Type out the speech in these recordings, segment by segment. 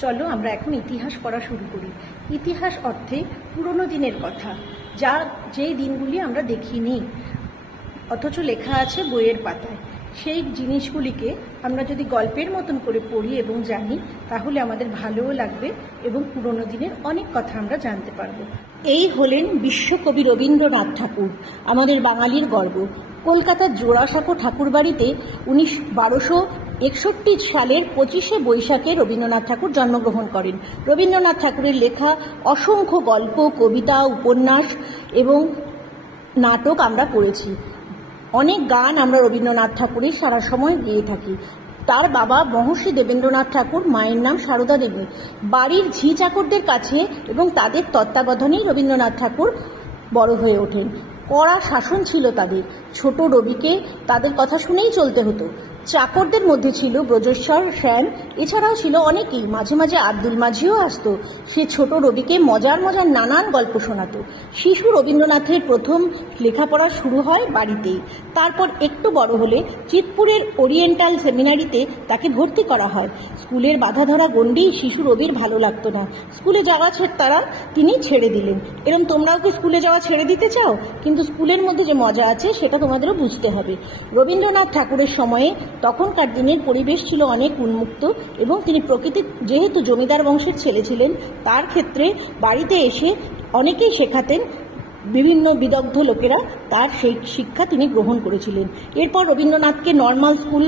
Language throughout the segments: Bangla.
চলো আমরা এখন ইতিহাস পড়া শুরু করি। ইতিহাস অর্থে পুরনো দিনের কথা, যা যেই দিনগুলি আমরা দেখিনি অথচ লেখা আছে বইয়ের পাতায়। সেই জিনিসগুলিকে আমরা যদি গল্পের মতন করে পড়ি এবং জানি, তাহলে আমাদের ভালোও লাগবে এবং পুরনো দিনের অনেক কথা আমরা জানতে পারবো। এই হলেন বিশ্বকবি রবীন্দ্রনাথ ঠাকুর, আমাদের বাঙালির গর্ব। কলকাতার জোড়াসাঁকো ঠাকুরবাড়িতে 1261 সালের 25শে বৈশাখে রবীন্দ্রনাথ ঠাকুর জন্মগ্রহণ করেন। রবীন্দ্রনাথ ঠাকুরের লেখা অসংখ্য গল্প, কবিতা, উপন্যাস এবং নাটক আমরা পড়েছি। অনেক গান আমরা রবীন্দ্রনাথ ঠাকুরের সারা সময় গেয়ে থাকি। তার বাবা মহর্ষি দেবেন্দ্রনাথ ঠাকুর, মায়ের নাম সারদা দেবী। বাড়ির ঝি চাকরদের কাছে এবং তাদের তত্ত্বাবধানেই রবীন্দ্রনাথ ঠাকুর বড় হয়ে ওঠেন। কড়া শাসন ছিল তাদের। ছোট রবিকে তাদের কথা শুনেই চলতে হতো। চাকরদের মধ্যে ছিল ব্রজেশ্বর সেন, এছাড়াও ছিল অনেকেই। মাঝে মাঝে আব্দুল মাঝিও আসতো। সে ছোট রবিকে মজার মজার নানান গল্প শোনাতো। শিশু রবীন্দ্রনাথের প্রথম লেখাপড়া শুরু হয় বাড়িতেই। তারপর একটু বড় হলে চিতপুরের ওরিয়েন্টাল সেমিনারিতে তাকে ভর্তি করা হয়। স্কুলের বাধা ধরা গণ্ডি শিশু রবির ভালো লাগতো না। স্কুলে যাওয়া তিনি ছেড়ে দিলেন। এরম তোমরাও কি স্কুলে যাওয়া ছেড়ে দিতে চাও? কিন্তু স্কুলের মধ্যে যে মজা আছে সেটা তোমাদেরও বুঝতে হবে। রবীন্দ্রনাথ ঠাকুরের সময়ে তখনকার দিনের পরিবেশ ছিল অনেক উন্মুক্ত এবং তিনি প্রকৃতির যেহেতু জমিদার বংশের ছেলে ছিলেন, তার ক্ষেত্রে বাড়িতে এসে অনেকেই শেখাতেন। বিভিন্ন বিদগ্ধ লোকেরা তার সেই শিক্ষা তিনি গ্রহণ করেছিলেন। এরপর রবীন্দ্রনাথকে নর্মাল স্কুল,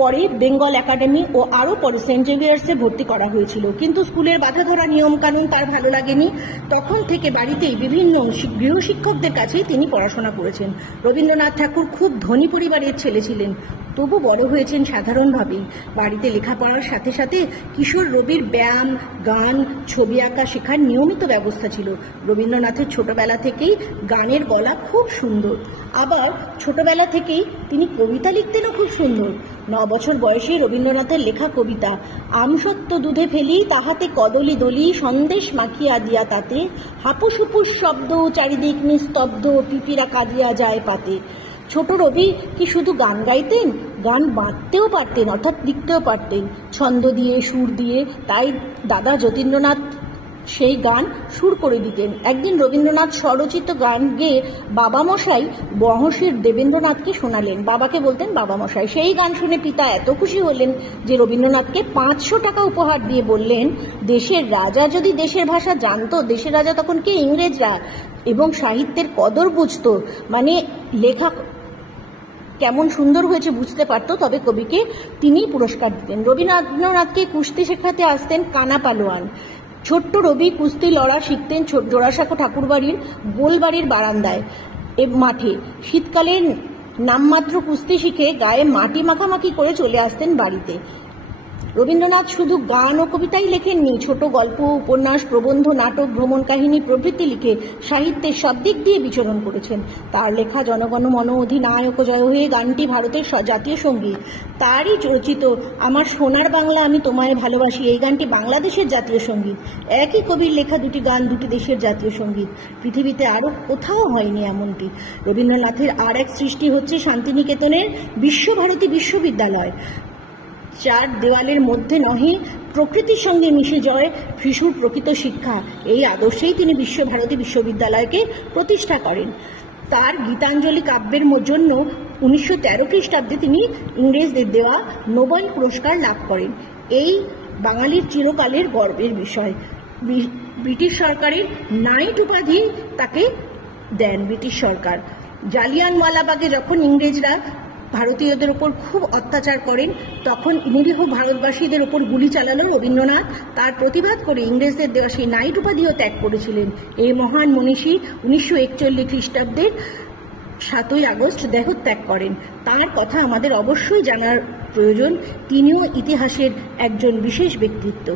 পরে বেঙ্গল একাডেমি ও আরও পরে সেন্ট জেভিয়ার্সে ভর্তি করা হয়েছিল। কিন্তু স্কুলের বাধা ধরা নিয়মকানুন তার ভালো লাগেনি। তখন থেকে বাড়িতেই বিভিন্ন গৃহশিক্ষকদের কাছেই তিনি পড়াশোনা করেছেন। রবীন্দ্রনাথ ঠাকুর খুব ধনী পরিবারের ছেলে ছিলেন, তবু বড় হয়েছেন সাধারণভাবেই। বাড়িতে লেখাপড়ার সাথে সাথে কিশোর রবির ব্যায়াম, গান, ছবি আঁকা শেখার নিয়মিত ব্যবস্থা ছিল। রবীন্দ্রনাথের ছোটবেলা থেকেই গানের গলা খুব সুন্দর। আবার ছোটবেলা থেকেই তিনি কবিতা লিখতেনও খুব সুন্দর। 9 বছর বয়সে রবীন্দ্রনাথের লেখা কবিতা আমসত্ব দুধে ফেলি, তাহাতে কদলি দলি, সন্দেশ মাখিয়া দিয়া তাতে, হাপুস হুপুস শব্দ, চারিদিক নিস্তব্ধ, পিপিরা কাঁদিয়া যায় পাতে। ছোট রবি কি শুধু গান গাইতেন? গান বাঁধতেও পারতেন, অর্থাৎ লিখতেও পারতেন ছন্দ দিয়ে, সুর দিয়ে। তাই দাদা যতীন্দ্রনাথ সেই গান সুর করে দিতেন। একদিন রবীন্দ্রনাথ স্বরচিত গান গেয়ে বাবামশাই মহর্ষি দেবেন্দ্রনাথকে শোনালেন। বাবাকে বলতেন বাবামশাই। সেই গান শুনে পিতা এত খুশি হলেন যে রবীন্দ্রনাথকে 500 টাকা উপহার দিয়ে বললেন, দেশের রাজা যদি দেশের ভাষা জানতো, দেশের রাজা তখন কে? ইংরেজরা, এবং সাহিত্যের কদর বুঝতো, মানে লেখা কেমন সুন্দর হয়েছে বুঝতে পারতো, তবে কবিকে তিনি পুরস্কার দিতেন। রবীন্দ্রনাথকে কুস্তি শেখাতে আসতেন কানা পালোয়ান। ছোট্ট রবি কুস্তি লড়া শিখতেন জোড়াসাঁকো ঠাকুরবাড়ির গোলবাড়ির বারান্দায় মাঠে। শীতকালে নামমাত্র কুস্তি শিখে গায়ে মাটি মাখামাখি করে চলে আসতেন বাড়িতে। রবীন্দ্রনাথ শুধু গান ও কবিতাই লেখেননি, ছোট গল্প, উপন্যাস, প্রবন্ধ, নাটক, ভ্রমণ কাহিনী প্রভৃতি লিখে সাহিত্যের সব দিক দিয়ে বিচরণ করেছেন। তার লেখা জনগণ মন অধিনায়ক জয় হে গানটি ভারতের জাতীয় সঙ্গীত। তারই রচিত আমার সোনার বাংলা আমি তোমায় ভালোবাসি এই গানটি বাংলাদেশের জাতীয় সঙ্গীত। একই কবির লেখা দুটি গান দুটি দেশের জাতীয় সঙ্গীত। পৃথিবীতে আরও কোথাও হয়নি এমনটি। রবীন্দ্রনাথের আর এক সৃষ্টি হচ্ছে শান্তিনিকেতনের বিশ্বভারতী বিশ্ববিদ্যালয়। 4 দেওয়ালের মধ্যে নহে, প্রকৃতির সঙ্গে মিশে জয় শিশুর প্রকৃত শিক্ষা, এই আদর্শেই তিনি বিশ্বভারতী বিশ্ববিদ্যালয়কে প্রতিষ্ঠা করেন। তার গীতাঞ্জলি কাব্যের জন্য 1913 খ্রিস্টাব্দে তিনি ইংরেজদের দেওয়া নোবেল পুরস্কার লাভ করেন। এই বাঙালির চিরকালের গর্বের বিষয়। ব্রিটিশ সরকারের নাইট উপাধি তাকে দেন ব্রিটিশ সরকার। জালিয়ানওয়ালাবাগে যখন ইংরেজরা ভারতীয়দের উপর খুব অত্যাচার করেন, তখন নিরীহ ভারতবাসীদের উপর গুলি চালানো রবীন্দ্রনাথ তার প্রতিবাদ করে ইংরেজদের দেওয়া সেই নাইট উপাধিও ত্যাগ করেছিলেন। এই মহান মনীষী 1941 খ্রিস্টাব্দের 7ই আগস্ট দেহত্যাগ করেন। তার কথা আমাদের অবশ্যই জানার প্রয়োজন। তিনিও ইতিহাসের একজন বিশেষ ব্যক্তিত্ব।